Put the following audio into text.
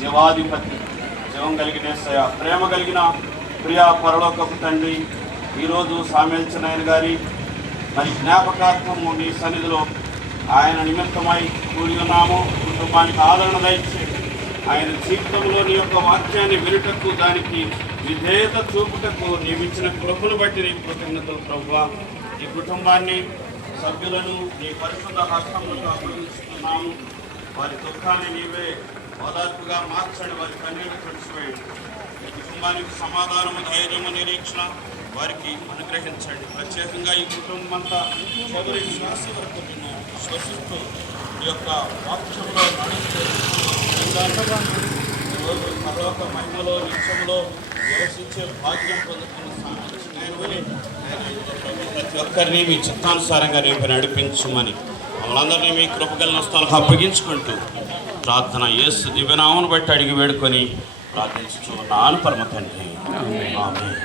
జీవాధిపతి, జీవం కలిగిన యేసయ్య, ప్రేమ కలిగిన ప్రియా పరలోకపు తండ్రి, ఈరోజు సామెల్ చిన్నయ్య గారి మరి జ్ఞాపకార్థము నీ సన్నిధిలో ఆయన నిమిత్తమై కూడి ఉన్నాము. కుటుంబానికి ఆదరణ దయచేయండి. ఆయన జీవితంలో నీ యొక్క వాక్యాన్ని వినుటకు, దానికి విధేయత చూపుటకు నీవిచ్చిన కృపను బట్టి నీ కృతజ్ఞతలు ప్రభువా. ఈ కుటుంబాన్ని, సభ్యులను నీ పరిశుద్ధ హస్తంలో అప్పగిస్తున్నాము. వారి దుఃఖాన్ని నీవే ఓదార్పుగా మార్చండి, వారి కన్నీరు తుడిచివేయండి. ఈ కుటుంబానికి సమాధానము, ధైర్యము, నిరీక్షణ వారికి అనుగ్రహించండి. ప్రత్యేకంగా ఈ కుటుంబం అంతా చివరి శ్వాస వరకు నిన్ను శ్వసిస్తూ ఈ యొక్క వాక్యంలో నడుస్తూ ఈరోజు పరలోక మహిమలో, నిత్యంలో నివసించే భాగ్యం పొందుతున్న సామెతని ప్రతి ఒక్కరిని మీ చిత్తానుసారంగా రేపు నడిపించమని మమ్మల్ని అందరినీ మీ కృపగల స్థలాలకు అప్పగించుకుంటూ ప్రార్థన యేసు దివ్యనామమును బట్టి అడిగి వేడుకొని ప్రార్థించుచున్నాను పరమ తండ్రి. ఆమేన్.